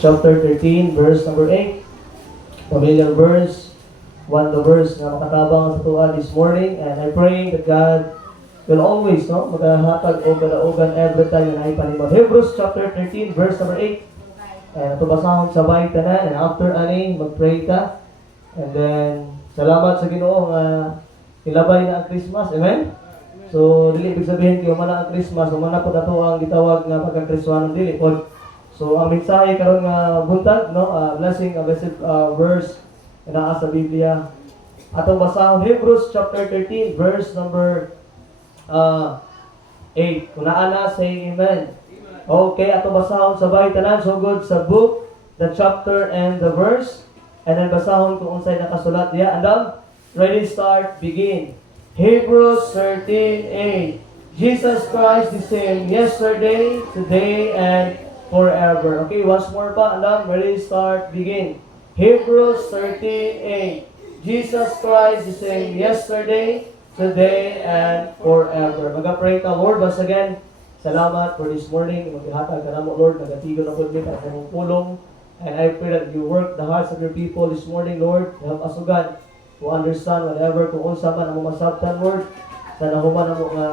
chapter 13, verse number 8. Familiar verse, one the verse na makatabang sa tuwa this morning. And I pray that God will always, maghahatag o galaugan every time na ipanimod. Hebrews chapter 13, verse number 8. And ito basahon sabay tanan. And after ani, mag-pray ka. And then, salamat sa Ginoo nga ilabay na ang Christmas. Amen? So, dili ibig sabihin kayo man ang Christmas, umana po nato ang gitawag nga pagka-Kristohanon dili po. So, ang mensahe karon nga buntag, blessing, a blessed verse na sa Biblia. Atong basahon Hebrews chapter 13, verse number 8. Kung naana, say amen. Okay, atong basahon sabay tanan sugod sa book, the chapter and the verse. And then basahon kung unsay nakasulat diya. Andam, ready, start, begin. Hebrews 13:8. Jesus Christ the same yesterday, today, and forever. Okay, once more pa. Andam, ready, start, begin. Hebrews 13:8. Jesus Christ the same yesterday, today, and forever. Mag-pray ka, Lord, once again. Salamat for this morning. Maghihatag ka na mo, Lord. Nagatigo na po din at mong pulong. And I pray that you work the hearts of your people this morning, Lord. Help us, O God, to understand whatever kung unsa man ang masabtan, Lord. Sana human ang mga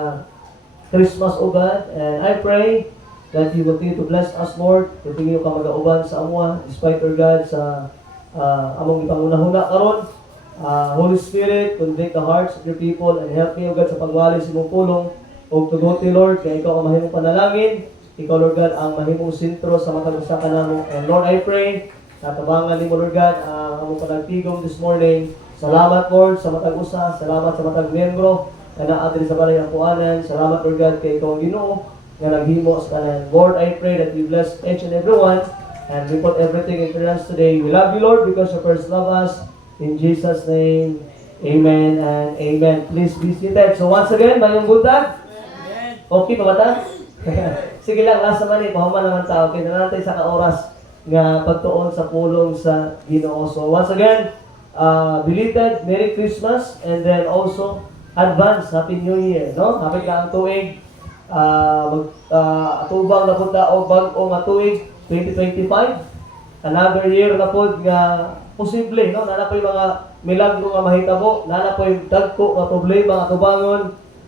Christmas, O God. And I pray that you continue to bless us, Lord. Continue ka mag-auban sa amwa, despite, O God, sa among ipangunahuna karon. Holy Spirit, convict the hearts of your people and help me, O God, sa pagwali sa imong pulong. O tuguti, Lord, kaya ikaw ang mahimong panalangin. Ikaw, Lord God, ang mahimong sentro sa matag-usakan namo. And Lord, I pray, natabangan ni mo, Lord God, ang among panagtigom this morning. Salamat, Lord, sa matag-usa. Salamat sa matag-membro na naatili sa balay ang puanan. Salamat, Lord God, kay ikaw ang Ginoo na naghimo sa kanan. Lord, I pray that you bless each and every one and we put everything in your hands today. We love you, Lord, because you first love us. In Jesus' name, amen and amen. Please be seated. So once again, mayong buntag. Okay pa ba ta? Sige lang, last naman pahuman naman tao. Okay na natin sa kaoras nga pagtuon sa pulong sa Ginoo. So once again, belated Merry Christmas and then also advance Happy New Year, no? Hapit ka ang tuig, atubang na punta o bag-o nga tuig 2025. Another year na po nga posible, no? Nana po yung mga milagro nga mahitabo, nana po yung dagko nga problema nga tubangon.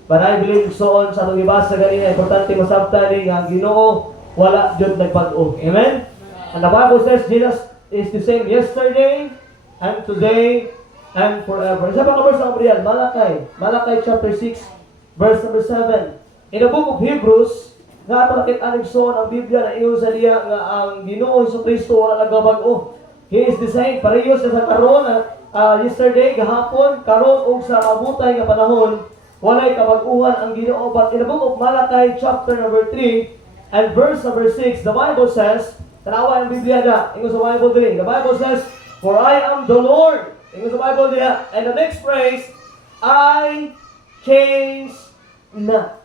But I believe soon sa atong ibasa ganina, importante masabtan ni nga ang Ginoo wala jud nagpag-o. Amen? And the Bible says Jesus is the same yesterday and today and forever. Isa pa ka verse ng Brian, Malakay chapter 6 verse number 7. In the book of Hebrews, nga palakit aning son ang Biblia na iyo sa diya nga ang Ginoo Jesucristo wala nagabag-o. He is the same, parehas sa karon yesterday, gahapon, karon ug sa mabutay nga panahon. Walay kabag-uhan ang Ginoo. But in the book of Malachi chapter number 3 and verse number 6, the Bible says, tanawa ang Biblia na, ingo sa Bible din, the Bible says, for I am the Lord. Ingo sa Bible din, and the next phrase, I change not.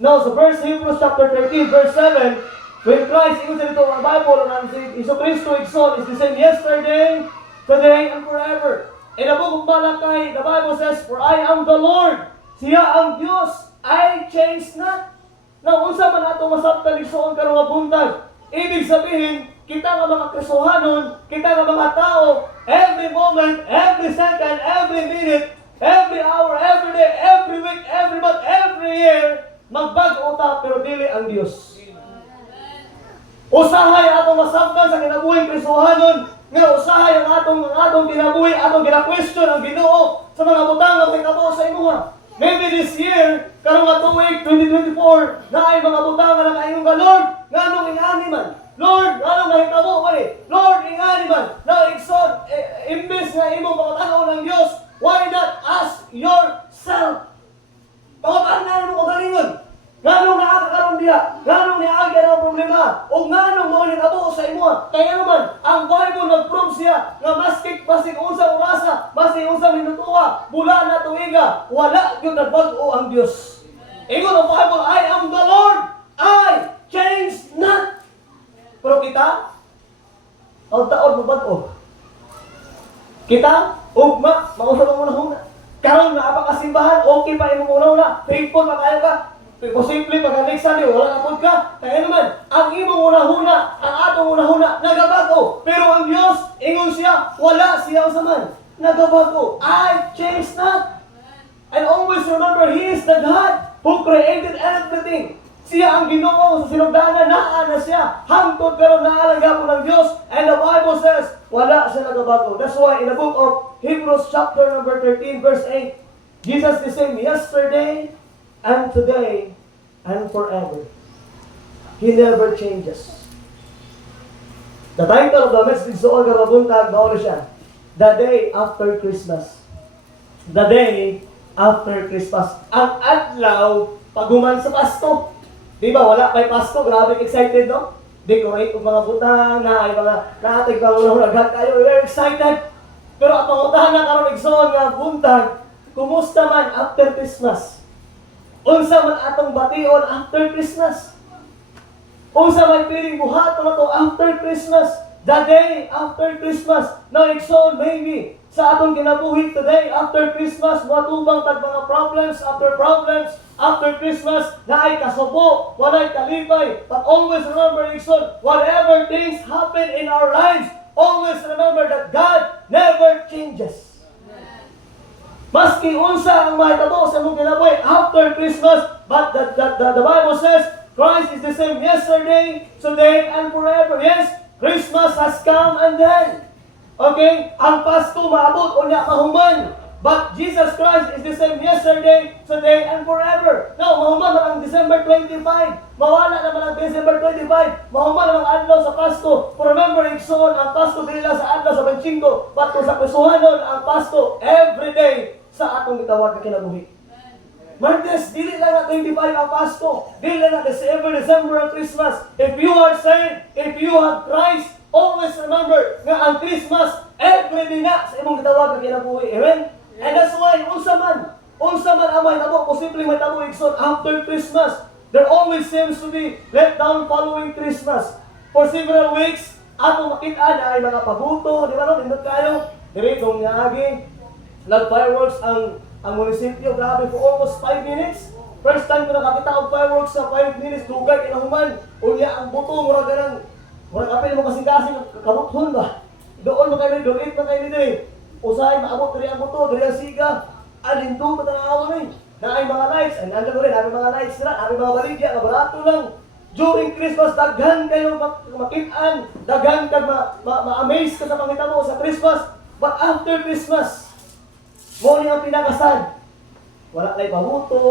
Now, sa verse Hebrews chapter 13, verse 7, when Christ, ingo sa dito ang Bible, ang Iso Cristo, Igson, is the same yesterday, today, and forever. In the book of Malachi, the Bible says, for I am the Lord. Siya ang Diyos. I change not. Now, unsa man ato masabtan igsoon karong nga buntag. Ibig sabihin, kita nga mga Kristohanon, kita nga mga tao, every moment, every second, every minute, every hour, every day, every week, every month, every year, magbag-o ta pero dili ang Dios. Usahay atong masabtan sa kinabuhing Kristohanon, nga usahay ang atong kinabuhi, atong gina-question ang Ginoo sa mga butang nga mahitabo sa imuha. Maybe this year, karong nga tuig 2024, na ay mga butang nga nakaingon ka, Lord, nganong ingani man? Lord, nganong mahitabo man eh? Lord, ingani man? Now, Igson, imbes nga imong pangutanaw ng Diyos, why not ask yourself? Pangutan mo kagalingon. Nganong nakakakaroon diya? Nganong niagyan ang problema? O nganong maulit abo sa imo? Kaya naman, ang Bible nag-prove siya nga maskik basig unsang orasa, basig unsang minutuha, bula na tuiga, wala yung nagbago ang Diyos. Ingon ang Bible, I am the Lord, I change not. Pero kita, ang taon mo bago. Kita, ugma, mausap ang unahuna. Karon nga apakasimbahan, okay pa imong una-una, faithful pa kayo ka. Posible pag next Sunday, wala na pod ka. Kaya naman, ang imong unahuna, ang atong unahuna, nagabago. Pero ang Diyos, ingon siya, wala siya sa man. Nagabago. I change not. And always remember, He is the God who created everything. Siya ang Ginoo sa sinugdanan, naa na siya. Hangtod karon naalaga po ng Diyos. And the Bible says, wala siya nagabago. That's why in the book of Hebrews chapter number 13 verse 8, Jesus the same yesterday and today and forever. He never changes. The title of the message sa Olga Rabuntag, mauna siya, The Day After Christmas. The Day After Christmas. Ang adlaw paguman sa Pasko. Di ba, wala kay Pasko, grabe excited, no? Decorate ang mga butana, ay mga nating pangunahulagan tayo, we're excited. Pero ang pangutahan na karon igsoon nga buntag, kumusta man after Christmas? Unsa man atong bation after Christmas? Unsa man piling buhaton nato after Christmas? The day after Christmas. Now igsoon maybe sa atong kinabuhi today after Christmas, matubang tag mga problems after Christmas, na ay kasubo, walay kalipay. But always remember, igsoon, whatever things happen in our lives, always remember that God never changes. Maski unsa ang mahitabo sa mong kinabuhi after Christmas, but the Bible says, Christ is the same yesterday, today, and forever. Yes, Christmas has come and then. Okay? Ang Pasko maabot o niya mahuman. But Jesus Christ is the same yesterday, today, and forever. Now, mahuman naman ang December 25. Mawala naman ang December 25. Mahuman naman ang adlaw sa Pasko. For remember, igsoon, ang Pasko dili lang sa adlaw sa Banchingo. But kung sa Krisuhanon, ang Pasko every day sa atong gitawag na kinabuhi. Martes, dili lang na 25 ang Pasko. Dili lang na December ang Christmas. If you are saved, if you have Christ, always remember nga ang Christmas every day na sa imong gitawag na kinabuhi. Amen? And that's why, unsa man ang may tabo, posibleng may tabo igsoon after Christmas, there always seems to be let down following Christmas. For several weeks, atong makita na ay mga pabuto, di ba no? Nindot kayo, diretong niagi, nag-fireworks ang munisipyo, grabe for almost 5 minutes. First time ko nakakita og fireworks sa 5 minutes, dugay kinahuman, unya ang buto, mura ganang, mura kapil mo kasing-kasing, kabuthon ba? Doon mo kayo, doon mo kayo nito Usahay, maabot, dali ang buto, dali ang siga. Alinto, patanawa na na ay mga lights. And nandiyan ko rin, namin mga lights na, namin mga baligya, na barato lang. During Christmas, daghan kayo makitaan, daghan ka ma-amaze ka sa pangita mo sa Christmas. But after Christmas, mo niya ang pinakasad. Wala kayo pabuto,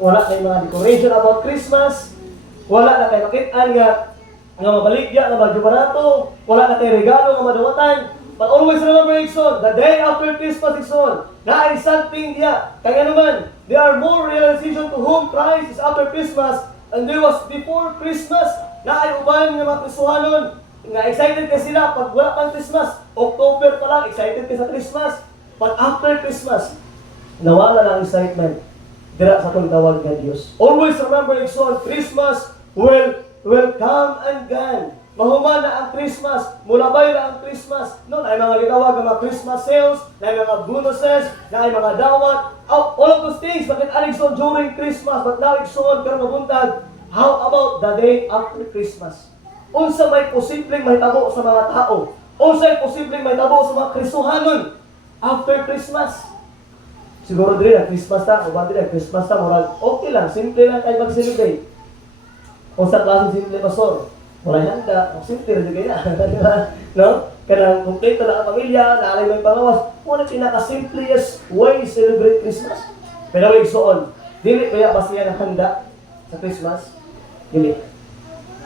wala kayo mga decoration about Christmas, wala na kayo makitaan nga mabaligya, nga medyo barato, wala na kayo regalo nga madawatan. But always remember, igsoon, the day after Christmas, igsoon, na ay something diya. Kaya naman, there are more realization to whom Christ is after Christmas and there was before Christmas, na ay uban ng mga Krisuhanon, nga excited ka sila pag wala pang Christmas. October pa lang, excited ka sa Christmas. But after Christmas, nawala lang excitement. Dira sa itong tawag ng Diyos. Always remember, igsoon, Christmas will come and gone. Mahuman na ang Christmas, mulabay na ang Christmas. No, na ay mga gitawag ng mga Christmas sales, na ay mga bonuses, na ay mga dawat. All of those things, bakit aligson during Christmas, but now igsoon, pero mabuntag, how about the day after Christmas? Unsa may posibleng mahitabo sa mga tao? Unsa may posibleng mahitabo sa mga Krisuhanon after Christmas? Siguro din na Christmas ta, o ba din na Christmas ta, moral, okay lang, simple lang kayo mag-celebrate. Unsa klase simple pastor? Wala handa, simple rin kaya, di ba? No? Kaya kompleto na ang pamilya, naalay mo yung pangawas, muna pinaka-simplest way celebrate Christmas. Pero wait, so dili kaya ba siya ng handa sa Christmas? Dili.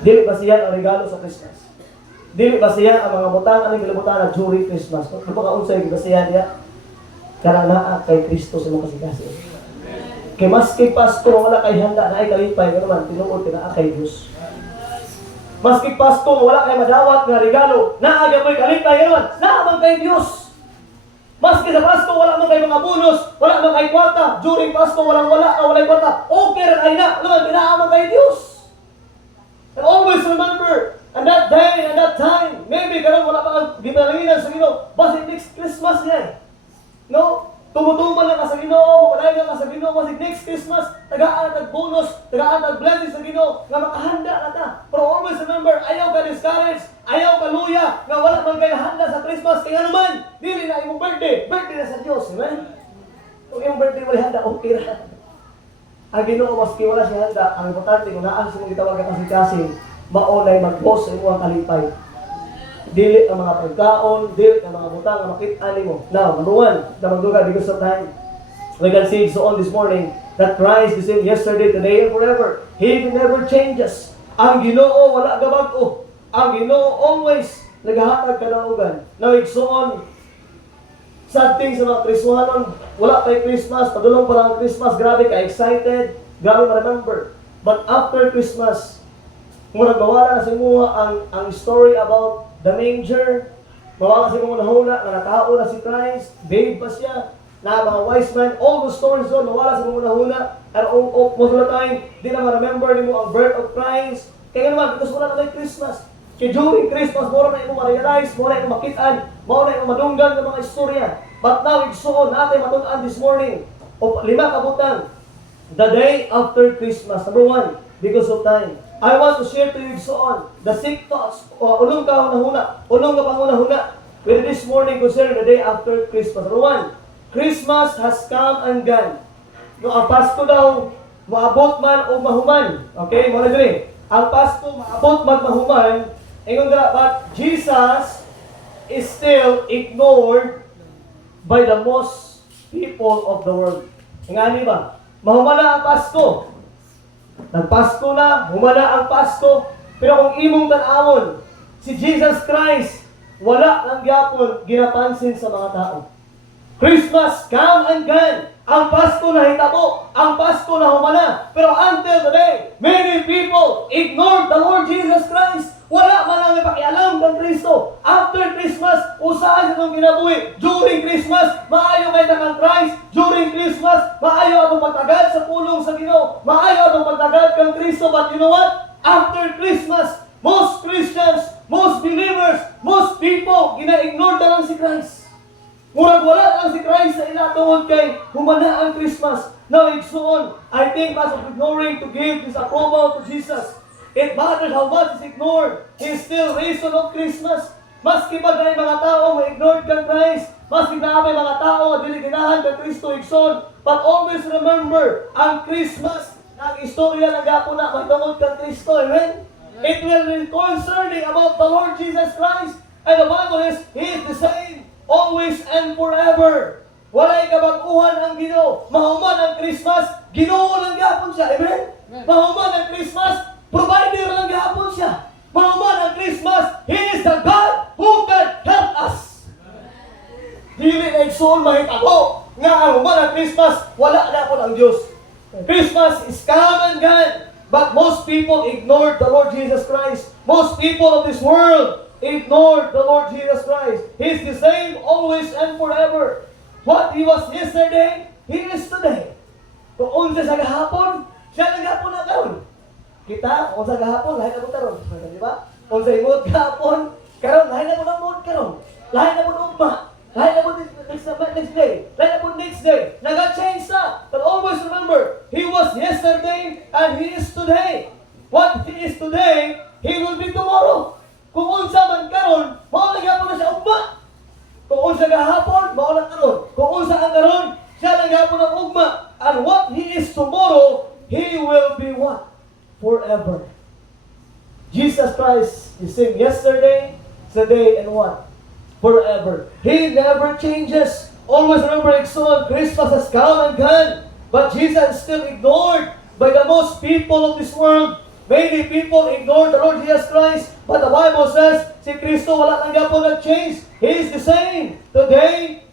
Dili ba siya ang regalo sa Christmas? Dili ba siya ang mga butang, ang gilabutan na during Christmas? Kung unsay ba siya niya? Karang naa kay Kristo sa mga kasikasi. Kay maski pastor, wala kay handa na ay kalipay, pero man, tinuod na kay Diyos. Maski Pasko, wala kay madawat nga regalo, naaga mo'y kalipay, gano'n, naabang kay Diyos. Maski sa Pasko, wala man kay mga bonus, wala man kay kwarta, during Pasko, walay kwarta, okay rin ay na, naman, pinaamang kay Diyos. And always remember, and that day, and that time, maybe gano'n, wala pa kang ginalingan sa Ginoo, but next Christmas niya. No? Tumutuman na ka sa Ginoo, mapadayon ka sa Ginoo, kasi next Christmas, tagaan at bonus, tagaan at blessing sa Ginoo, nga makahanda na ta. Pero always remember, ayaw ka discourage, ayaw ka luya, nga wala man kayo handa sa Christmas, kaya naman, dili na imong birthday na sa Diyos, amen? Kung imong birthday wala handa, okay na. Ang Ginoo, maski wala siya handa, ang importante, kung naan sa mong gitawag ka kasi maunay mag-boss sa imong kalipay. Dili ang mga pagkaon, dili ang mga butang, ang makit-ani mo. Now, number one, na magduga, because of time, we can see so on this morning, that Christ is in yesterday, today, and forever. He never changes. Ang Ginoo, wala gabago. Ang Ginoo, always, naghahatag kalaugan. Now, it's so on, sad thing sa mga Krismanon, wala tayo Christmas, padulong pa lang ang Christmas, grabe ka excited, grabe ma-remember. But after Christmas, muna mawala na sa mga ang story about the manger, mawala sa mga nahula, na natao na si Christ, babe pa siya, na mga wise men, all those stories doon, mawala sa mga nahula, and most of the time, di na ma-remember ni mo ang birth of Christ. Kaya naman, because wala na may Christmas. Kaya during Christmas, mora na imo ma-realize, mora na imo makitaan, mora na imo madunggan ng mga istorya. But now, it's so on, natin matunan this morning, o 5 kabutang, the day after Christmas. Number 1, because of time. I want to share to you so on, the 6 thoughts, ulong ka hunahuna, ulong ka pangunahuna, with this morning concerning the day after Christmas. Number 1, Christmas has come and gone. No, ang Pasko daw, maabot man o mahuman. Okay, mga nagre. Ang Pasko, maabot man mahuman, ingon but Jesus is still ignored by the most people of the world. Ngani ba? Mahuman na ang Pasko. Nagpasko na, humana ang Pasko. Pero kung imong tanawon, si Jesus Christ, wala lang gyapon ginapansin sa mga tao. Christmas, come and gone. Ang Pasko na hitabo, ang Pasko na humana. Pero until today, many people ignore the Lord Jesus Christ. Wala man lang ipakialam ng Kristo. After Christmas, usahan itong ginabuhi. During Christmas, maayo kay ng Christ. During Christmas, maayo atong pagtagad sa pulong sa Ginoo. Maayo atong pagtagad kang Kristo. But you know what? After Christmas, most Christians, most believers, most people, gina-ignore na lang si Christ. Murag wala lang si Christ sa ila tungod kay humana ang Christmas. Now it's so on. I think because of ignoring to give this approval to Jesus, it matters how much is ignored. He is still reason of Christmas. Maski pa ganay mga tao ma-ignored kang Christ, maski na may mga tao dili ginahan kang Kristo igsoon, but always remember, ang Christmas, ang istorya ng gapo na magtungod kang Kristo, amen? It will be concerning about the Lord Jesus Christ. And the Bible is, He is the same, always and forever. Walay kabaguhan ang Ginoo. Mahuman ang Christmas, Ginoo lang gapon siya, amen? Mahuman ang Christmas, provider lang gapon siya. Mahuman ang Christmas, He is the God who can help us. Dili na igsoon mahitabo nga ang human ang Christmas, wala na po ang Diyos. Christmas is come and gone, but most people ignored the Lord Jesus Christ. Most people of this world ignored the Lord Jesus Christ. He is the same always and forever. What He was yesterday, He is today. Kung unsa sa gahapon, siya na gahapon na karon. Kita, kung sa gahapon, lahat na po karon. Di ba? Kung sa imod gahapon, karon, lahat na po na mood karon. Lahat na po na ugma. Lahat na po next day. Lahat na po next day. Nag-change na. But always remember, He was yesterday and He is today. What He is today, He will be tomorrow. Kung unsa man karon, maulagyan mo na siya ugma. Kung unsa gahapon, maulang karon. Kung unsa ang karon, siya lang gahapon ang ugma. And what He is tomorrow, He will be what? Forever. Jesus Christ is same yesterday, today, and what? Forever. He never changes. Always remember, excellent, Christmas has come and gone. But Jesus is still ignored by the most people of this world. Many people ignore the Lord Jesus Christ. But the Bible says, si Kristo wala nang gapon nag-change. He is the same. Today,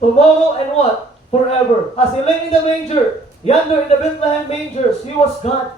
tomorrow, and what? Forever. As He lay in the manger, yonder in the Bethlehem mangers, He was God.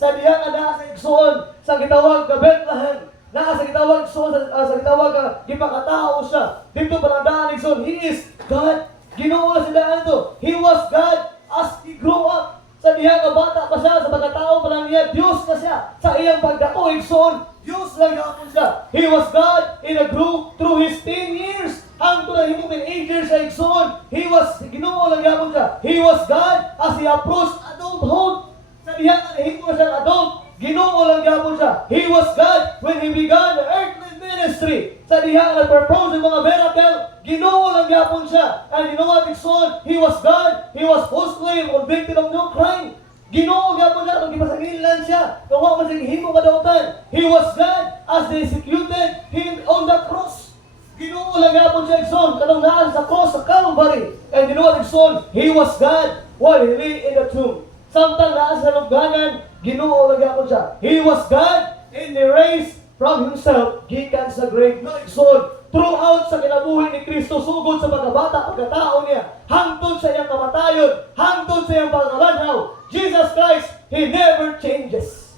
Sa diyan nga naa sa igsoon, sa gitawag ka Bethlehem, naa sa gitawag igsoon, sa gitawag ka gipakatao siya. Dito palandaan igsoon, He is God. Ginoo na sila ito. He was God as He grew up. Sa diyan nga bata pa siya, sa pagkatao pa lang niya, Diyos na siya. Sa iyang pagdako igsoon, Diyos lang yapon siya. He was God in a grew through His 10 years. hangtod ang himong teenager sa igsoon, Ginoo lang gyapon siya. He was God as he approached adulthood. Sa diha nga nahimo na siyang adult, Ginoo lang gyapon siya. He was God when he began the earthly ministry. Sa diha nga nag-propose ng mga miracle, Ginoo lang gyapon siya. And you know what, igsoon? He was God. He was falsely convicted of no crime. Ginoo gyapon siya kung gipasangilan siya, kung wa man siya gihimo kadautan. He was God as they executed him on the cross. Ginoo lang gyapon siya igsoon kanang naa sa cross sa Calvary. And you know what, igsoon? He was God while he lay in the tomb. Samtang naa sa lubganan, Ginoo lang gyapon siya. He was God in the race from himself gikan sa grave. No, igsoon, throughout sa kinabuhi ni Kristo, sugod sa pagkabata, pagkatao niya, hangtod sa iyang kamatayon, hangtod sa iyang pagkabanhaw, Jesus Christ, He never changes.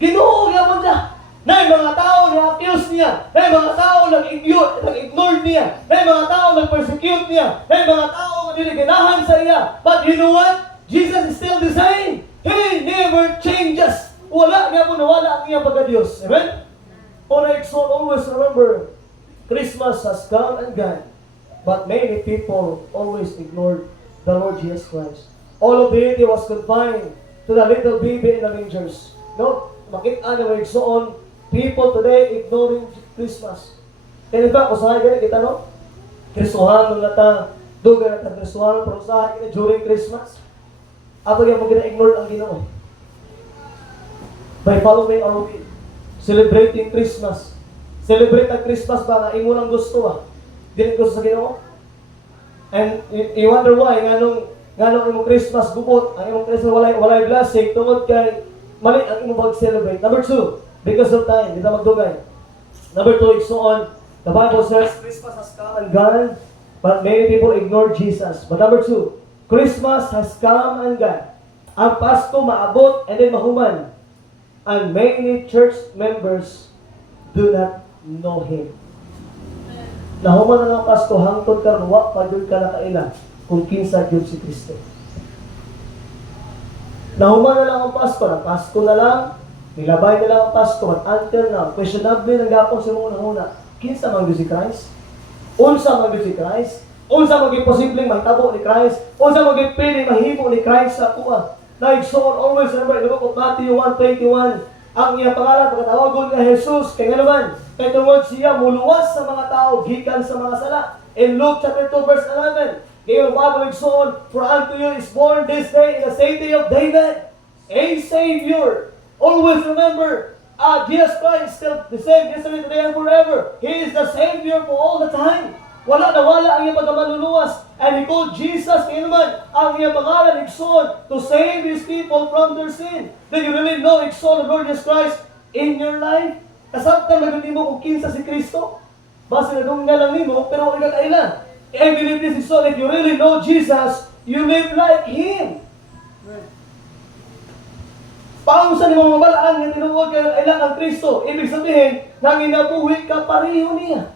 Ginoo gyapon siya. Nay mga tao na-accuse niya, nay mga tao nag-ignore niya, nay mga tao nag-persecute niya, nay mga tao niliginahan sa iya. But you know what? Jesus is still the same. He never changes. Wala gyapon nawala ang iyang pagka-Dios. Amen? Always remember, Christmas has come and gone, but many people always ignored the Lord Jesus Christ. All of deity was confined to the little baby in the mangers. No? Makita na igsoon, people today ignoring Christmas. And in fact, usahay gani kita, no? Kristohan nung nata, dugan nata Kristohan, pero usahay gani during Christmas. Ato yung mga ignore ang Ginoo. By following our will, celebrating Christmas. Celebrate ang Christmas ba nga imo nang gusto Dili gusto sa Ginoo. And you wonder why nganong imong Christmas gubot, ang imong Christmas walay blessing tungod kay mali ang imong pag-celebrate. Number 2, because of time, di ta magdugay. Number 2, igsoon, the Bible says Christmas has come and gone, but many people ignore Jesus. But number 2, Christmas has come and gone. Ang Pasko maabot and then mahuman. And many church members do not know Him. Nahuman na ng Pasko, hangtod ka, wa pa doon ka nakaila kung kinsa Diyos si Kristo. Nahuman na lang ang Pasko, na Pasko na lang, nilabay na lang ang Pasko, at until now, questionable ng gapon sa mga nahuna, kinsa man Diyos si Christ? Unsa man Diyos si Christ? Unsa maging posibleng mahitabo ni Christ? Unsa maging pili mahimo ni Christ sa kuha? Naigsoon, always remember, in the book of Matthew 1:21, ang iyang pangalan, pagkatawagon nga Jesus, kaya nga naman, kay tungod siya, muluwas sa mga tao, gikan sa mga sala. In Luke chapter 2, verse 11, ngayon, Bible igsoon, for unto you is born this day in the city of David, a Savior. Always remember, Jesus Christ is still the same yesterday, today, and forever. He is the Savior for all the time. Wala na wala ang iyang pagkamaluluwas. And He called Jesus, kaya naman, ang iyang pangalan, igsoon, to save His people from their sin. Then you really know, igsoon, the Lord Jesus Christ in your life. Kasabtan magandang mo kung kinsa si Kristo. Basta nagungga lang nimo, pero wala ka kailan. I believe this is so, if you really know Jesus, you live like Him. Paano sa mga mabalaan nga tinuod ka kailan ang Kristo? Ibig sabihin, nang inabuhi ka pareho niya.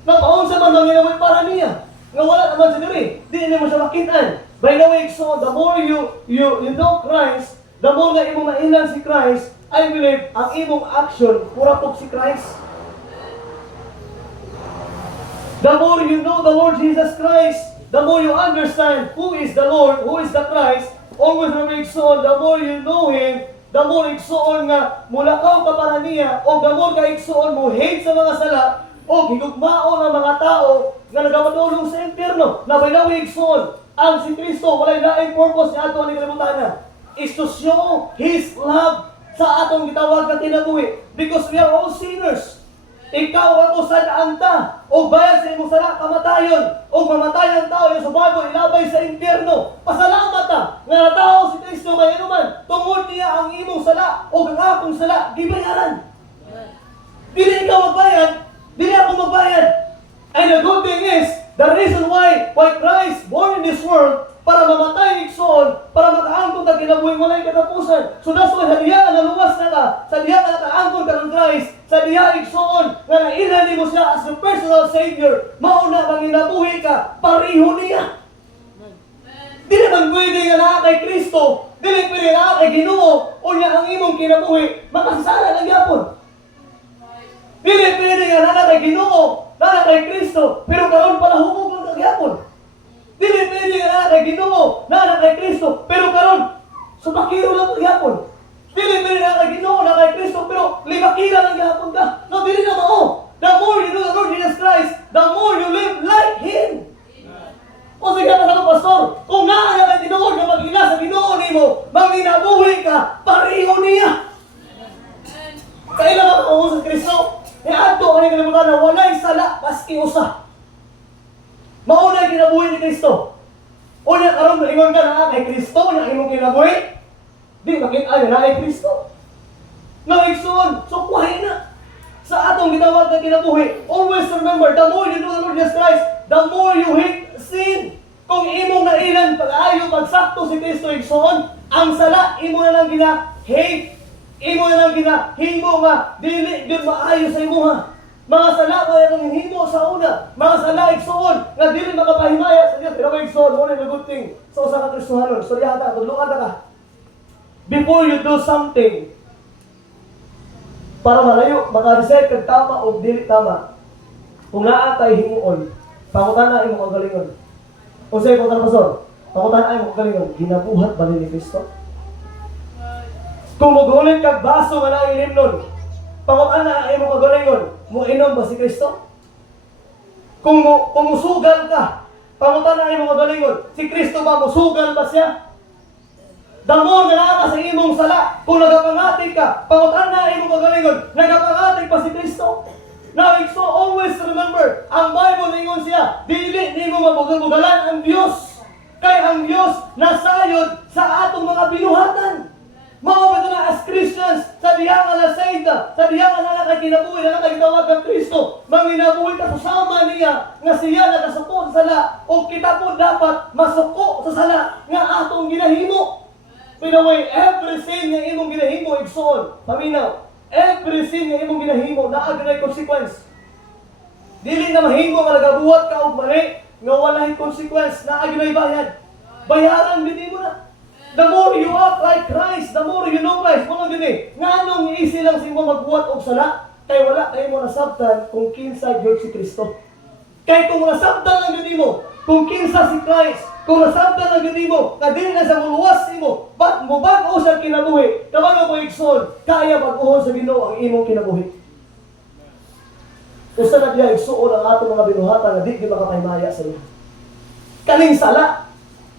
Napaunsa man nang inabuhi para niya. Nga wala naman sa diri, di mo siya makitaan. By the way, so the more you know Christ, the more nga imong mailan si Christ, I believe, ang imong action, purapok si Christ. The more you know the Lord Jesus Christ, the more you understand who is the Lord, who is the Christ, always remember igsoon, the more you know Him, the more igsoon nga mulakaw ka para niya, o the more ka igsoon mo hate sa mga sala, o higugmao ng mga tao nga nagamadulong sa impyerno. Na by the way, igsoon, ang si Kristo, walay laing purpose niya ato ang ikalimutan niya, is to show His love sa atong gitawag na tinabuhi. Because we are all sinners. Ikaw ako sa daanta, o bayad sa imong sala, kamatayon, o mamatay ang tao, yung subago, ilabay sa impyerno. Pasalamat ta, nga natao si Kristo may inuman, tungod niya ang imong sala, o ang akong sala, gibayaran. Dili ikaw magbayad, dili ako magbayad. And the good thing is, the reason why Christ born in this world, para mamatay igsoon, para makaangkon ka kinabuhing walay katapusan. So that's why sa diha na luwas na ka, sa diha na nakaangkon ka ng Christ, sa diha igsoon, nga nailhan mo siya as your personal Savior, mauna bang inabuhi ka, pareho niya. Dili man pwede nga naa kay Kristo, dili pwede naa kay Ginoo, o niya ang imong kinabuhi, makasasala lang yapon. Dili pwede nga naa kay Ginoo, naa kay Kristo, pero karon pala humog lang kagyapon. Dili pwede nga kay Ginoo, na kay Kristo, pero karon supakiro lang kagyapon. Dili pwede nga kay Ginoo, na kay Kristo, pero limakira lang kagyapon ka. No, dili na mao. The more you know the Lord Jesus Christ, the more you live like Him. O sige pa sa pastor, kung naa na kay Ginoo nga mag-ila sa Ginoo nimo, manginabuhi ka pareho niya. Kailangan ako sa Kristo. E adto ani kalibutan na walay sala maski usa. Mauna kinabuhi ni Kristo. Unya karon ingon ka na kay Kristo nya imong kinabuhi. Di makit-ayo na kay Kristo. Naigsoon, so kuhay na. Sa atong gitawag na kinabuhi, always remember, the more you know the Lord Jesus Christ, the more you hate sin. Kung imong nailan pag-ayo, pagsakto si Kristo igsoon, ang sala, imo na lang gina-hate. Imo na lang ginahimo nga, dili yun maayo sa imuha. Mga sala, kaya nang himo sa una. Mga sala, igsoon, nga dili makapahimaya sa Diyos. Pero may igsoon, muna yung good thing. So, sa Kristohanon, storyahan ka, tudlukan ka. Before you do something, para malayo, maka-decide kag tama o dili tama. Kung naa tayo himuon, pangutan na imong kagalingon. Kung sa'yo, pangutan pastor, pangutan na imong kagalingon, ginabuhat ba ni Kristo? Kung magulit kag baso nga na inimnon, pangutan na imong kagalingon, muinom ba si Kristo? Kung musugal ka, pangutan na imong kagalingon, si Kristo ba musugal ba siya? Damo nga naa ka sa imong sala, kung nagapangatik ka, pangutan na imong kagalingon, nagapangatik pa si Kristo. Now, so always remember, ang Bible ningon siya, dili nimo mabugal-bugalan ang Dios. Kay ang Dios nasayod sa atong mga binuhatan. Mao ba na as Christians, sa diyang alasayda, sa diyang alalakay kinabuhi, na nakagitawag ng Kristo, manginabuhi ka susama niya, nga siya nakasuko sa sala, o kita po dapat masuko sa sala, nga atong ginahimo. By the way, every sin nga imong ginahimo, igsoon, paminaw, every sin nga imong ginahimo, naagay consequence. Dili na mahimo nga nagabuhat ka og mali, nga walay consequence, naagay bayad. Bayaran din mo na. The more you act like Christ, the more you know Christ. Mga gini, nga anong easy lang sa imo magbuhat og sala, kay wala kayo mo nasabtan kung kinsa gyud si Kristo. Kay kung nasabtan lang gyud mo, kung kinsa si Christ, kung nasabtan lang gyud mo, na dili na sa muluwas nimo, but mo bag-o sa kinabuhi, kamano ko igsoon, kaya bag-ohon sa Ginoo ang imong kinabuhi. Usa na diya igsoon ang atong mga binuhatan nga di makapahimaya sa iya. Kaning sala,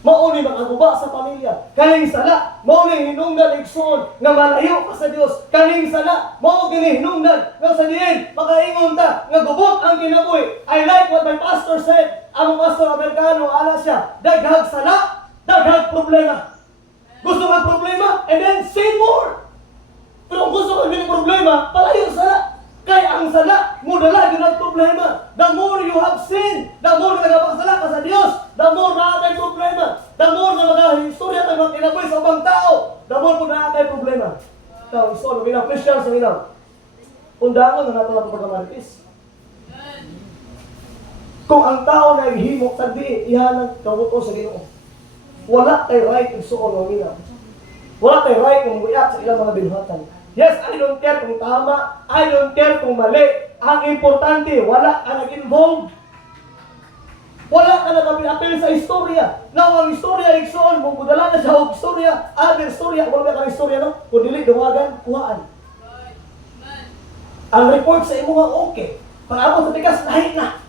mao ni makaguba sa pamilya. Kaning sala, mao ni hinungdan igsoon nga malayo ka sa Dios. Kaning sala, mao gini hinungdan nga sa diin makaingon ta nga gubot ang kinabuhi. I like what my pastor said. Ang pastor Amerikano ala siya, daghag sala, daghag problema. Gusto ka problema, and then sin more. Pero kung gusto ka ng problema, palayo sala. Kaya ang sala, mudala yun ang problema. The more you have sin, the more na nagpagsala ka sa Diyos, the more na atay problema. The more na mag-historya tayo mga kinaboy sa ubang tao, the more po na atay problema. Now, so, mga Christians ang inaw. Undangon na nato nato pagkamaritis. Kung ang tao na ihimok, tagdi, ihanag kabuto sa Ginoo. Wala tayo right kung suon o minaw. Wala tayo right kung muiyak sa ilang mga binuhatan. Yes, I don't care kung tama, I don't care kung mali. Ang importante, wala ka nag-involve. Wala ka nag-apil sa istorya. Now, ang istorya, igsoon, kung budala na siya o istorya, other istorya, wala ka ng istorya, no? Kung dili, duwagan, kuhaan. Ang report sa imo nga okay. Pag-abot sa tikas, lahit na.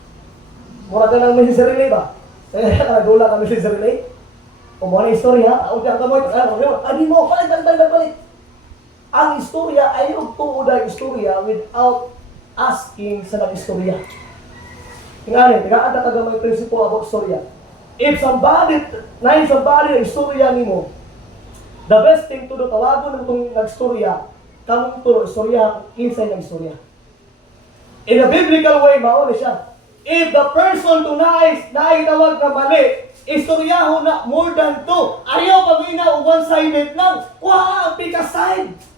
Mura ka ng message relay ba? Kaya ka nagula ka message relay? Kung mga na istorya, ako diyan ka mo, adi mo, balik. Ang istorya ay tuod ang istorya without asking sa nag-istorya. Tingnan, tigaan na kagamay prinsipyo about istorya. If somebody ang istorya nimo, the best thing to do, tawagon ng itong nag-istorya, kamong turo, istorya, kinsay nag-istorya. In a biblical way, mauna siya. If the person to naitawag na mali, istoryaho na more than two, ayaw pag-ina o one-sided lang, ang pika-side.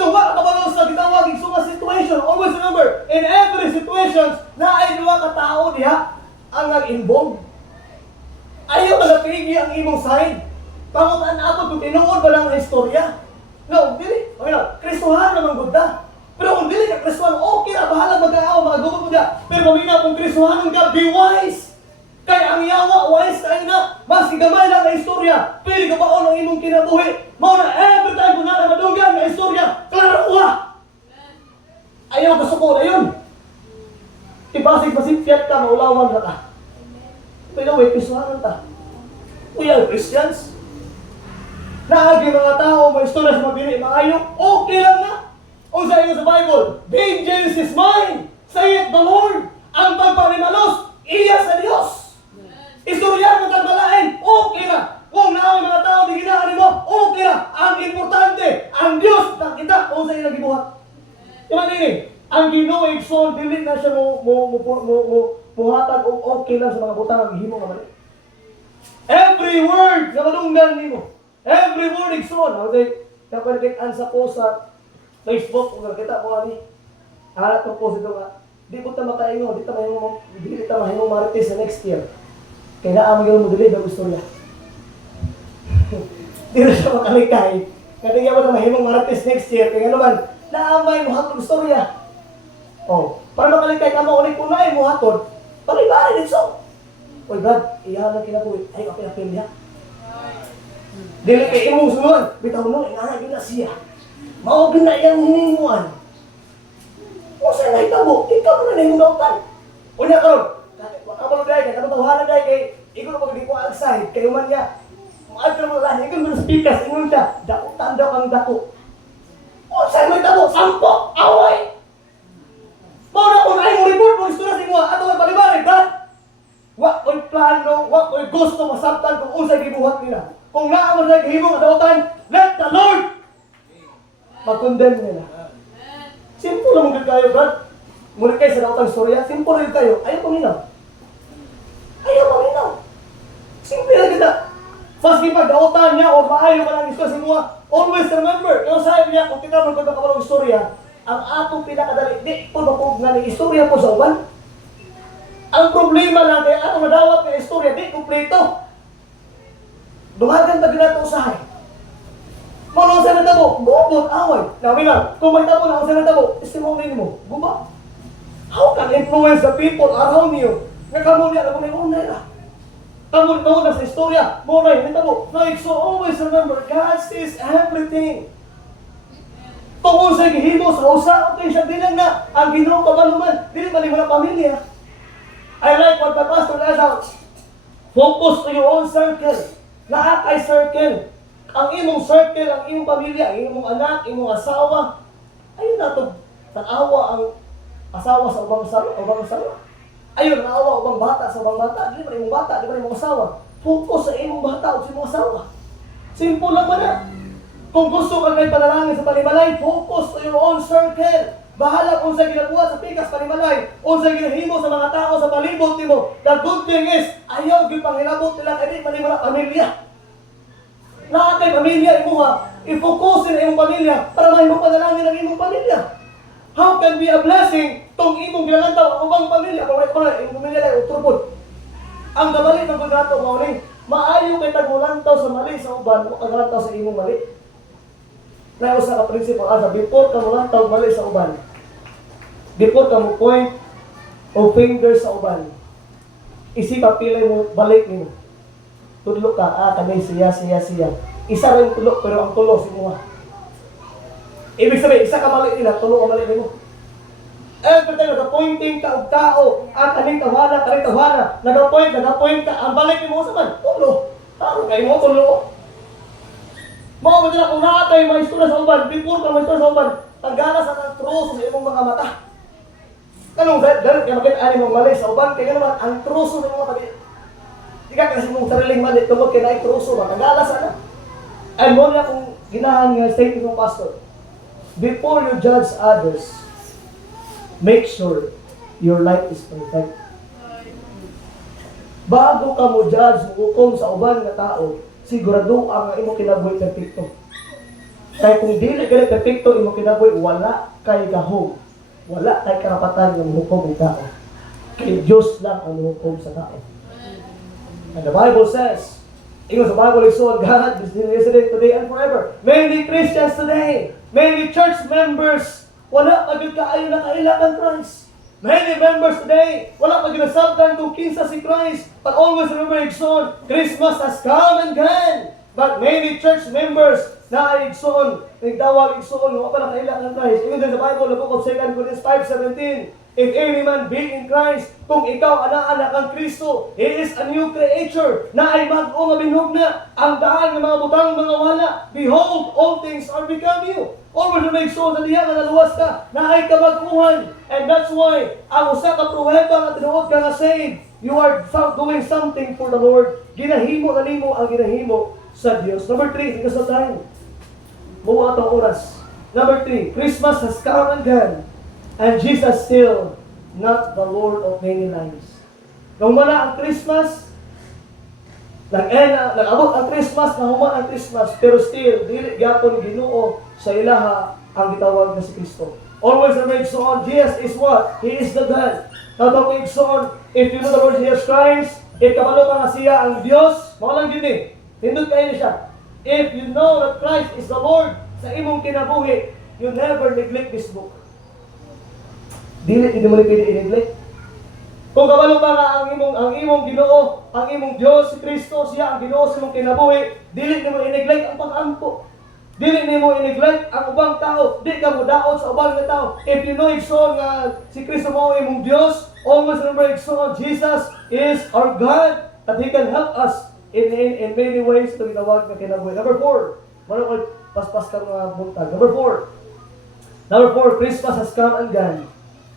Kung wala ka ba sa gitawag sa situation, always remember, in every situation, na ay duwa ka tao diha ang nag-involve. Ayaw ba napigi ang imong side? Pangutan na ako kung tinuod ba lang ang istorya? No, dili. Okay na, Kristohan naman gud na. Pero kung dili ka Kristohan, okay na, bahala mag-aaw, mga gubot mo diya. ka. Pero mamina kung Kristohanon ka, be wise. Kaya ang yawa, wise tayo na. Mas gamay lang na istorya. Pili ka ba o ng imong kinabuhi? Mao na every time kung na madunggan na istorya, klaro uha. Ayaw gusto ko na yun. Ibasig-basig ka, maulawan na ka. Pero way, Kristohanon ta. We are Christians. Naagi mga tao, may istorya sa mabili, maayo, okay lang na. O sa inyo sa Bible, vengeance is mine, saith the Lord. Ang pagpalimalos, iya sa Diyos. Istorya mo tagbalain, okay na. Kung naaway mga tao, di ginaan mo, okay na. Ang importante, ang Diyos, nakita kung sa inyo nagibuhat. Diba nini? Ang Ginoo igsoon, dili na siya muhatag o okay lang sa mga butang ang himo nga mali. Every word na madunggan nimo, every word igsoon. Okay, napanikitaan sa post sa Facebook, kung nakita mo ani, itong post ito nga, di po ta makaingo, di ta mahimong marites sa next year. Kaya naamag yung mo dili, daw istorya. Di na siya makalikay. Kaya di mo ta mahimong marites next year, kaya naman, naamay mo hatong istorya. Oh, para makalikay ka mo, ulit kung naay mo hatod, pag-ibari din so. Oy Brad, iyahan lang kinabuhi, ay kapil-apil niya. Dili kay imong sunod, bitaw mo, ingana yun na siya. Maugin na iyang hininguan. Kung sa'yo na itabo, ikaw mo na na yung nautan. Unya karon, makabalo dahil, kaya kamatawanan dahil kay, ikaw na pag di ko outside, kayo man niya, maagin mo lang, ikaw mo na speakers, ingon siya, dakutan daw ang dako. Kung sa'yo na itabo, sampo, away. Mauna kung ay mo report mo, istorya sa inyo, ato ang palibari, Brad. Wa ko'y plano, wa ko'y gusto masabtan kung unsay gibuhat nila. Kung naamon na gihimong adawatan, let the Lord mag-condemn nila. Simple lang mong kayo, Brad. Muli kayo sa daotang storya, simple lang kayo. Ayaw paminaw. Ayaw paminaw. Simple lang kita. Maski pag-daotan niya o maayo ka ng istorya sa mga, always remember, kung sabi niya, kung kita magkita ka ng istorya, ang atong pinakadali, di po napog nga ng istorya po sa uban. Ang problema lang kaya atong nadawat ng istorya, di kompleto. Dumagan pa din natin usahay. Manong sa natabo, buobot, away. Nabi na, kung may tabo na ang sa natabo, testimony mo, guba. How can influence the people around you? Nakamuli, alam mo na yung unay na. Kamuli na sa istorya, munay, may tabo. Like, so always remember, God sees everything. Tungkol sa gihimo sa usa, okay siya din na ang Ginoo kabaluman, dili man mga pamilya. I like what the pastor lays out. Focus to your own circle. Lahat ay circle. Ang imong circle, ang imong pamilya, ang imong anak, imong asawa. Ayun na ito. Tanawa ang asawa sa ubang asawa. Ayun, naawa ubang bata sa ubang bata. Di ba imong bata, di ba imong asawa? Focus sa imong bata o sa imong asawa. Simple lang ba na? Kung gusto ka may panalangin sa panimalay, focus to your own circle. Bahala kung sa ginabuhat sa pikas panimalay, kung sa ginahimo sa mga tao sa palibot nimo. The good thing is, ayaw yung panghilabot nila kaya manimala pamilya. Lahat ay pamilya, imo ha, i-focusin na imong pamilya para mahimong panalangin ang imong pamilya. How can be a blessing tong imong ginalantaw ang ubang pamilya? Kung imong pamilya ay uturpod. Ang gabalik ng pagkataw mo rin, maayo kay tagulantaw sa mali sa uban, o tagulantaw sa imong mali. Na usa ka prinsipyo asa, before ka mulantaw mali sa uban, before ka mo point o finger sa uban, isip pilay mo, balik nimo. Tudlo ka, kanay siya. Isa rin tulo, pero ang tulo si mo. Ibig sabihin, isa ka mali nila, tulo ka mali nimo. Every time nag-pointing ka og tao, kaning tawhana, nag-point ka, ang balik nimo sa man, tulo. Taro kay mo, tulo. Mao ba dila kung naatay mga istorya sa uban, before ka mga istorya sa uban, tagala sa ng truso sa imong mga mata. Kanong dahil kaya makita mong mali sa uban, kaya naman ang truso sa mga mata. Di ka kasi mong sariling mali, tungkol kaya na truso ba, tagala sa na. And mo niya kung ginahan nga statement ng pastor, before you judge others, make sure your life is perfect. Bago ka mo judge, hukom sa uban nga tao, sigurado ang imo kinabuhi perfecto. Kaya kung dili ka perfecto imo kinabuhi, wala kay gahom. Wala kay karapatan ng hukom ng tao. Kay Diyos lang ang hukom sa tao. And the Bible says, ingon sa Bible is so God is yesterday, today, and forever. Many Christians today, many church members, wala pagod kaayo na kailangan Christ. Many members today, wala pa ginasabtan kung kinsa si Christ. But always remember, Igsoon, Christmas has come and gone. But many church members na ay Igsoon, nagtawag Igsoon, kung pa nakailan ng Christ. Even in the Bible, the book of 2 Corinthians 5:17, if any man be in Christ, kung ikaw anak ang Kristo, he is a new creature, na ay mag-o nga binhog na, ang daan ng mga butang mga wala. Behold, all things are become new. Always to make sure na diya nga naluwas ka, na ay kabaguhan. And that's why, ang usa ka pruweba nga tinuod ka nga saved, you are doing something for the Lord. Ginahimo na nimo ang ginahimo sa Dios. Number 3, because of time. Buwa atong oras. Number 3, Christmas has come and gone, and Jesus still not the Lord of many lives. Nung wala ang Christmas, nag-abot ang Christmas, nahuman ang Christmas, pero still, dili gyapon Ginoo sa ilaha ang gitawag na si Kristo. Always remember, son, Jesus is what? He is the God. Tatawag son, if you know the Lord Jesus Christ, if kabalo pa nga siya ang Diyos, mawalang gini, hindot kayo siya. If you know that Christ is the Lord sa imong kinabuhi, you never neglect this book. Dili mo pwede i-neglect. Kung kabalo pa nga ang imong Ginoo, ang imong Dios si Kristo, siya ang Ginoo sa imong kinabuhi, dili mo i-neglect ang pag-ampo. Dili nimo i-neglect ang ubang tao, di ka mo daot sa ubang nga tao. If you know Igsoon nga si Kristo mo imong Dios, always remember Igsoon, Jesus is our God, at He can help us in many ways to gitawag na kinabuhi. Number 4, mano ko paspas ka mga buntag. Number 4, Christmas has come and gone,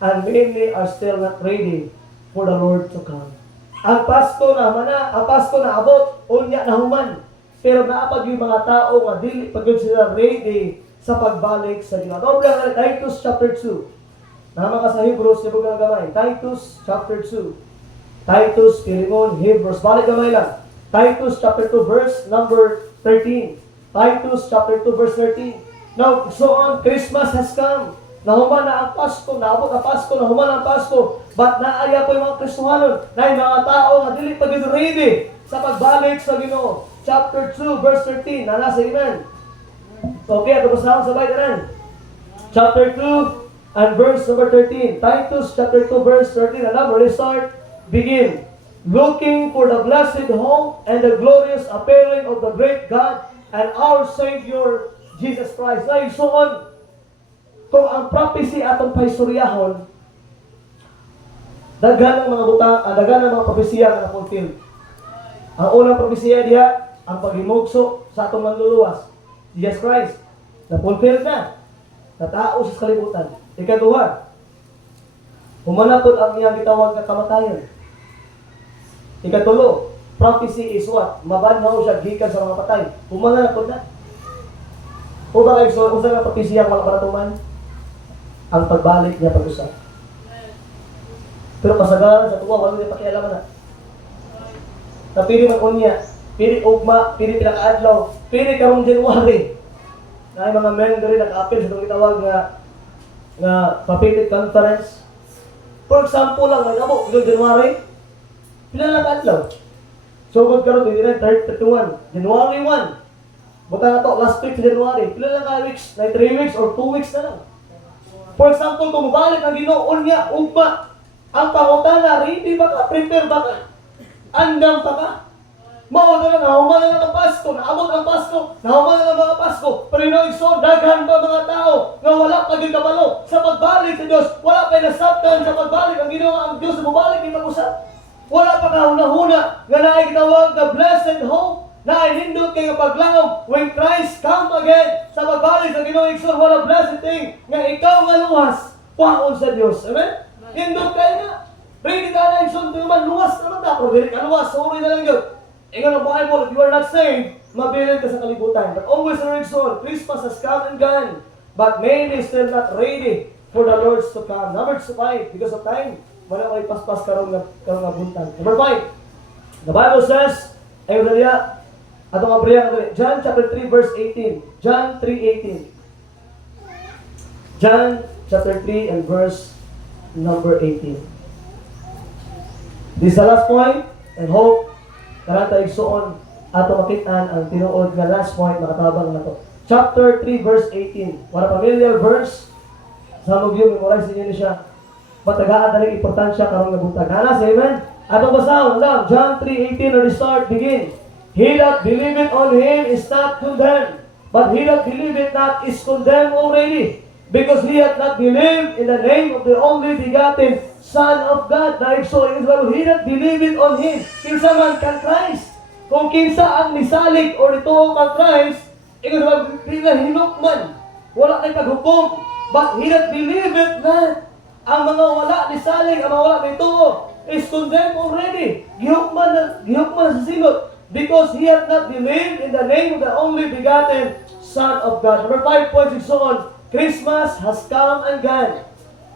and many are still not ready for the Lord to come. Ang Pasko na abot, unya na human. Pero naapag yung mga tao nga dili pagod sila ready sa pagbalik sa Ginoo. Ito lang Titus chapter 2. Nama ka sa Hebrews, libog ng gamay. Titus chapter 2. Titus, Philemon, Hebrews. Balik gamay lang. Titus chapter 2 verse number 13. Titus chapter 2 verse 13. Now, so on, Christmas has come. Nahuman na ang Pasko, naabot ang Pasko, nahuman ang Pasko. But naaya po yung mga Kristohanon na yung mga tao nga dili pagod ready sa pagbalik sa Ginoo. Chapter 2, verse 13. Nasa iman. Okay, ito basahan sabay tanan. Chapter 2 and verse number 13. Titus chapter 2, verse 13. Alam, let's start. Begin. Looking for the blessed hope and the glorious appearing of the great God and our Savior, Jesus Christ. Now, so on, kung ang prophecy atong pahistoryahon, daghan ng mga butang, daghan ng mga propesya na fulfill. Ang unang propesya diha, ang paghimugso sa atong manluluwas, Jesus Christ, na-fulfill na, natao sa kalibutan. Ikaduha, humanapod ang iyang gitawag na kamatayon. Ikatulo, prophecy is what? Mabanhaw siya gikan sa mga patay. Humanapod na. O ba kayo, kung saan ang propesya ang mga paratuman? Ang pagbalik niya pag-usap. Pero kasagaran sa tuwa, wala niya pakialaman na. Napili man unya, pili ugma, pili pinakaadlaw, pili karong January. Na mga men diri naka-appeal sa itong gitawag nga prophetic conference. For example lang, nagabo, itong January, pila lang adlaw. So, kung karoon, hindi na 31, January 1. Buta na to, last week sa January, pila lang ka weeks, na 3 weeks or 2 weeks na lang. For example, kung mabalik ang Ginoo unya, ugma, ang pangutana, ready ba ka, prepare ba ka? Andam pa ka? Mao na lang, nahuman na lang ang Pasko, naabot ang Pasko, nahuman na lang mga Pasko. Pero inoigso, daghan pa mga tao na wala pa gigabalo sa pagbalik sa Diyos. Wala pa nasabtan sa pagbalik. Ang ginawa ang Diyos na bumalik, hindi mag-usap. Wala pa kahuna-huna nga naay gitawag the blessed hope na ay hindot kay paglangaw when Christ come again. Sa pagbalik sa Ginoo igsoon, wala blessed thing nga ikaw nga luwas, paon sa Diyos. Amen? Hindot kayo nga. Ready ka na igsoon, naman luwas naman ta. Pero dili ka luwas, sorry na lang yun. Ingat ang Bible, if you are not saved, mabilin ka sa kalibutan. But always remember, son, Christmas has come and gone, but many still not ready for the Lord to come. Number 5, because of time, wala ko ipaspas karong nga buntag. Number 5, the Bible says, ayun na niya, atong abriya, John chapter 3, verse 18. John 3:18. John chapter 3 and verse number 18. This is the last point, and hope karanta igsoon ato makitaan ang tinuod nga last point makatabang nato. Chapter 3 verse 18. Wala familiar verse. Sa mga memorize niyo siya. matagaan na rin importansya karong nga buntag. Hana sa amen? Atong basahan lang, John 3:18 or the start begin. He that believeth on him is not condemned, but he that believeth not is condemned already, because he hath not believed in the name of the only begotten Son of God. Dahil so is well, he that believeth on him, kinsa man kang Christ. Kung kinsa ang nisalig o nituo kang Christ, ikaw naman hinukman. Wala na paghukom. But he that believeth not, ang mga wala nisalig, ang mga wala nituo, is condemned already. Gihukman na sa silot. Because he hath not believed in the name of the only begotten Son of God. Number 5.6 on, Christmas has come and gone.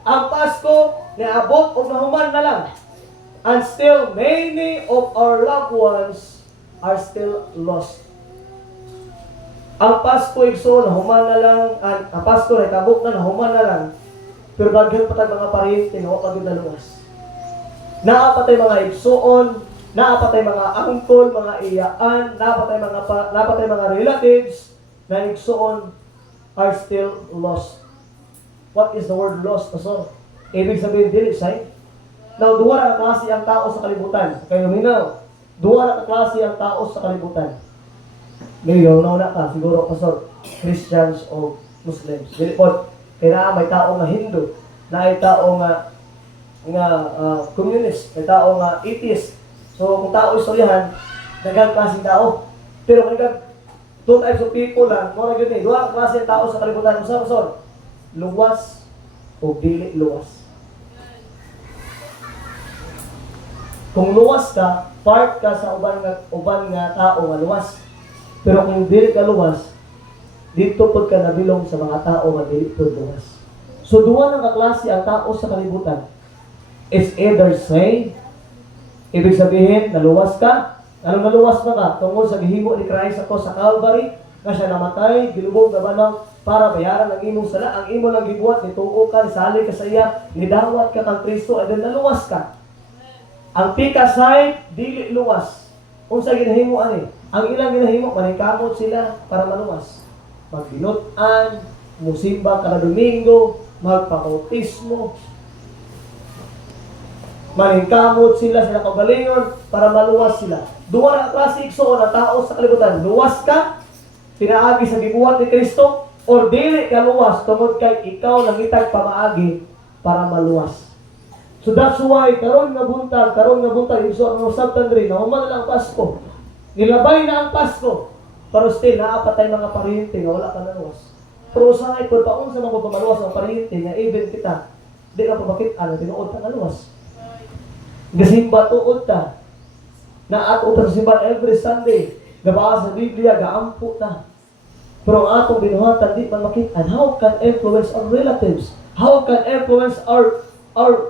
Ang Pasko, niabot o nahuman na lang. And still, many of our loved ones are still lost. Ang Pasko, igsoon, nahuman na lang. Ang Pasko, nakabok na, nahuman na lang. Pero bagyan pa tayo mga parente, nakapagod na luwas. Nakapatay mga igsoon, napatay mga angkol, mga iyaan, napatay mga relatives na igsoon are still lost. What is the word lost, Pastor? Ibig sabihin, dili say. Now, duwa na klase ang tao sa kalibutan. Kayo minaw, duwa na klase ang tao sa kalibutan. Ngayon, na ka, siguro, Pastor, Christians o Muslims. Dili po, kaya may tao na Hindu, na ay tao nga communist, may tao nga atheist. So, kung tao istoryahan, nagang klaseng tao. Pero kung two types of people lang, mga yun eh, duha klaseng tao sa kalibutan. Pastor, luwas o dili luwas. Kung luwas ka, part ka sa uban nga tao nga luwas. Pero kung dili ka luwas, dito pod ka nabilong sa mga tao nga dili pod luwas. So, duha ng kaklase ang tao sa kalibutan. It's either say, ibig sabihin, naluwas ka. Anong naluwas na ka? Tungkol sa gihimo ni Christ ako sa Calvary, na siya namatay, gilubog na banaw, para bayaran ang imong sala. Ang imo lang gibuhat, nituo ka, nisali ka sa iya, nidawat ka kang Kristo, and then naluwas ka. Ang pika side, dili luwas. Kung sa ginahimo ani, ang ilang ginahimo, maningkamot sila para maluwas. Magbinutan, musimba kada Domingo, magpakautismo, maningkamot sila kaugalingon para maluwas sila. Duwa na klase igsoon na tao sa kalibutan. Luwas ka, pinaagi sa gibuhat ni Kristo, or dili ka luwas tungod kay ikaw nangitag pamaagi para maluwas. So that's why karon nga buntag igsoon mo sabtan rin na human lang Pasko. Nilabay na ang Pasko. Pero still naapatay mga pariente nga wala ka naluwas. Pero usahay kun paun sa mga pamaluwas ang pariente nga even kita di ka pabakit-an tinuod ka naluwas. Gasimba tuod ta. Na ato sa simbahan every Sunday. Gabasa sa Biblia, gaampo ta. Pero ang atong binuhatan di man makita. How can influence our relatives? How can influence our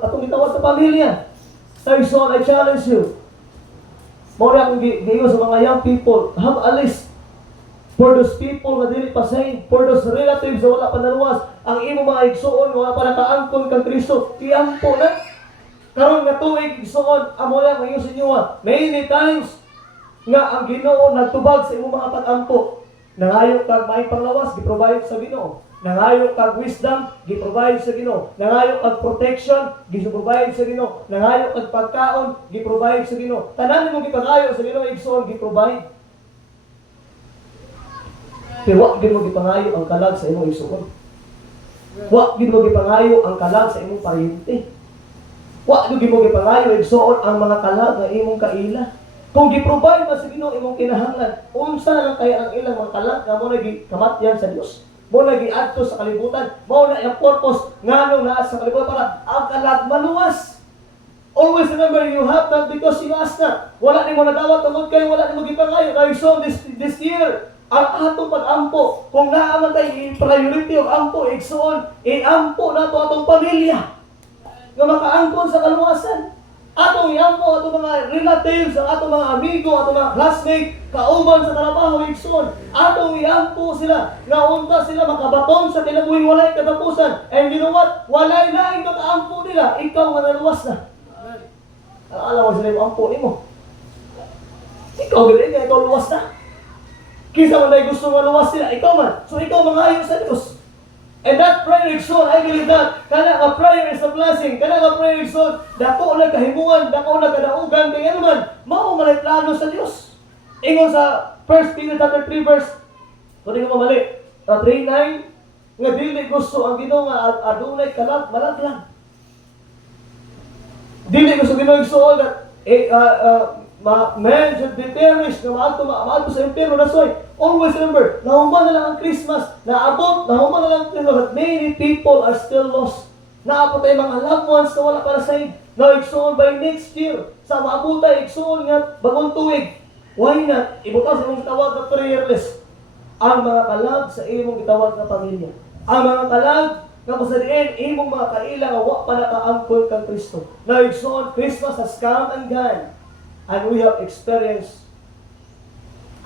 atong gitawag sa pamilya? So I challenge you. Muna akong giingon sa mga young people, have a list for those people na dili pa saved, for those relatives na wala pa naluwas, ang imo mga igsuon, wala pa nakaangkon kang Kristo, iampo na. Karon nga tuig igsuon, amo lang ang iyong sinyo, many times nga ang Ginoo nagtubag sa imong mga pag-ampo. Nangayo kag may panglawas, gi-provide sa Ginoo. Nangayo kag wisdom, gi-provide sa Ginoo. Nangayo kag protection, gi-provide sa Ginoo. Nangayo kag pagkaon, gi-provide sa Ginoo. Tanan mo gipangayo sa Ginoo igsuon, gi-provide. Pero wa gid mo gipangayo ang kalag sa imong igsuon. Wa gid mo gipangayo ang kalag sa imong pariente. Wa gid mo gipangayo igsuon ang mga kalag nga imong kaila. Kung gi-provide ba sa Ginoo imong kinahanglan, unsa lang kaya ang ilang mga kalag nga mo nagi kamatyan sa Dios? Mo nagi adto sa kalibutan, mo na ang purpose ngano naa sa kalibutan para ang kalag maluwas. Always remember, you have that because you ask na. Wala nimo nadawat tungod kay wala nimo gipangayo. Kay so this year, ang atong pag-ampo, kung naaman tayo priority of ampo, igsuon, i-ampo na to atong pamilya nga makaangkon sa kaluwasan. Atong iampo, atong mga relatives, atong mga amigo, atong mga classmate, kauban sa trabaho, igsoon. Atong iampo sila, nga unta sila makabaton sa kinabuhing walay katapusan. And you know what? Walay na ikaw kaampo nila, ikaw manaluwas na. Alam mo sila yung ampo ni mo. Ikaw gano'n nga, ikaw luwas na. Kisa man ay gusto maluwas sila, ikaw man. So ikaw mangayo sa Diyos. And that prayer igsoon, I believe that, kana nga prayer is a blessing, kana nga prayer igsoon, dako na kahimuan, dako na kadaugan, kaya naman, mao malay plano sa Dios. Ingon sa 1 Peter chapter 3 verse, kung di ko mamali, 3:9, nga dili gusto ang Ginoo nga adunay kalag malaglag. Dili gusto Ginoo igsoon that man should be perished na maadto sa impyerno. That's why, always remember, nahuman na lang ang Christmas, nahuman na lang ang Christmas, but many people are still lost. Naabot ay mga loved ones na wala para sa na igsoon by next year. Sa maabutay, igsoon nga, bagong tuwig. Why not? Ibukas imong gitawag na prayerless. Ang mga kalag sa imong gitawag na pamilya. Ang mga kalag nga masadiin, imong mga kaila nga wa pa nakaangkol kang Kristo. Na igsoon, Christmas has come and gone. And we have experienced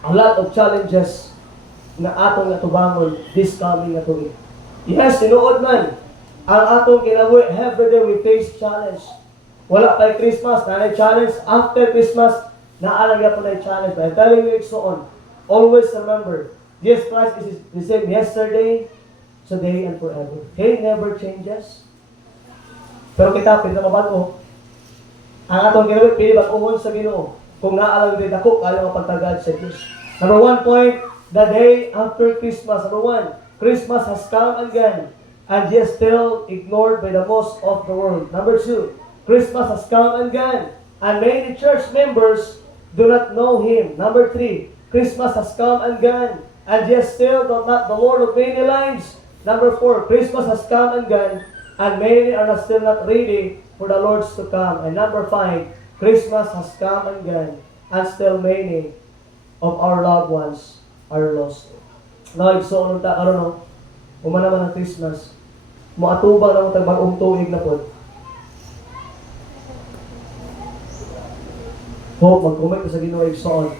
a lot of challenges na atong natubangon this coming na tuig. Yes, tinuod man. Ang atong kinabuhi, every day we face challenge. Wala kay Christmas, na challenge. After Christmas, naalagya po na challenge. But I'm telling you, so on. Always remember, Jesus Christ is the same yesterday, today, and forever. He never changes. Pero kita, pinamabago, ang atong ginawa, pili bag-uhon sa Ginoo. Kung naalam din ako, kaya mapagtagad sa Diyos. Number 1 point, the day after Christmas. Number 1, Christmas has come and gone, and yet still ignored by the most of the world. Number 2, Christmas has come and gone, and many church members do not know Him. Number 3, Christmas has come and gone, and yet still not the Lord of many lives. Number 4, Christmas has come and gone, and many are still not ready for the Lord's to come. And number 5, Christmas has come and gone, and still many of our loved ones are lost. Now, igsoon ta karon no, uma naman ang Christmas, moatubang na mo tag bagong tuig na pod. Hope magkumit sa Ginoo igsoon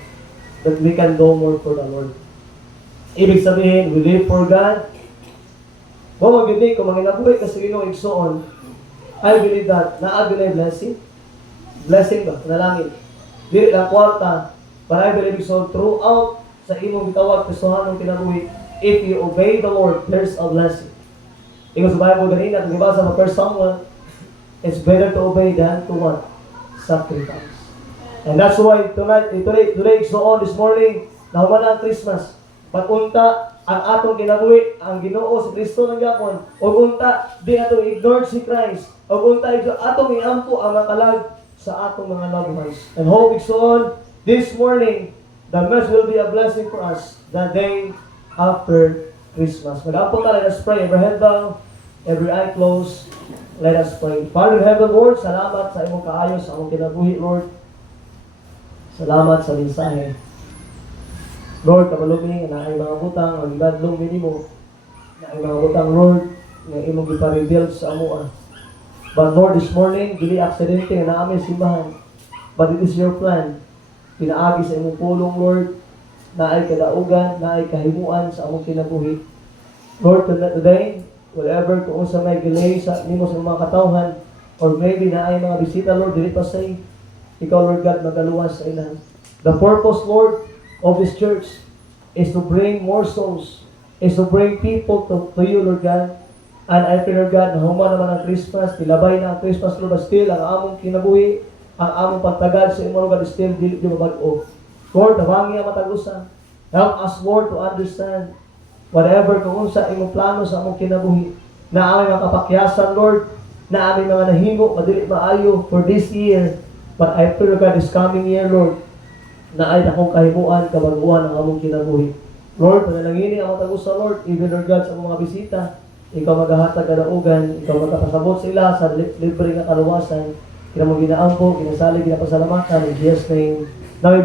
that we can do more for the Lord. Ibig sabihin, we live for God. Kung magindi, kung manginabuhi ka sa Ginoo igsoon, I believe that naagulay blessing. Blessing ba? Nalangin. Dili lang kwarta. But I believe so throughout sa imong gitawag, kasuhan ng kinabuhi, if you obey the Lord, there's a blessing. Ikaw sa Bible ganina, kung ibasa sa 1 Samuel, it's better to obey than to what? Sacrifice. And that's why today so on this morning, nahuman ang Christmas. Pag-unta, ang atong kinabuhi, ang Ginoo si Kristo ng Gapon, o unta, di atong ignore si Christ, o unta, atong iampo ang makalag sa atong mga loved ones. And hope on this morning, the message will be a blessing for us the day after Christmas. Mag-ampo ta, let us pray. Every head down, every eye closed, let us pray. Father in heaven, Lord, salamat sa imong kaayo sa among kinabuhi, Lord. Salamat sa mensahe. Lord, kamaluming na ay mga butang, ang gadlong minimo, na ay mga butang, Lord, na imong ipa-reveal sa amuan. But Lord, this morning, dili aksidente na namin simbahan. But it is your plan. Pinaagi sa imong pulong, Lord, na ay kadaugan, na ay kahimuan sa among kinabuhi. Lord, today, whatever kung sa may delay sa nimo sa mga katawhan, or maybe na ay mga bisita, Lord, dili pa say, ikaw, Lord God, magaluwas sa ilan. The purpose, Lord, of this church is to bring more souls, is to bring people to you, Lord God. And I pray, Lord God, na human naman ang Christmas, tilabay na ang Christmas, Lord, but still, ang among kinabuhi, ang among pagtagal sa imo, Lord God, still, di mabag-o. Lord, nabangi ang matagusan. Help us, Lord, to understand whatever kung sa imong plano sa among kinabuhi, na aming mga kapakyasan, Lord, na aming mga nahimo, madili maayo for this year. But I pray, Lord God, this coming year, Lord, na ay akong kahimuan, kabaguan ang among kinabuhi. Lord, panalangini ang matagusa, Lord, even, Lord God, sa mga bisita, ikaw maghahatag kadaugan, ikaw magkapasabot sa ila sa libre nga kaluwasan, kina mo ginaampo, ginasalig, ginapasalamatan, in Jesus' name. Now,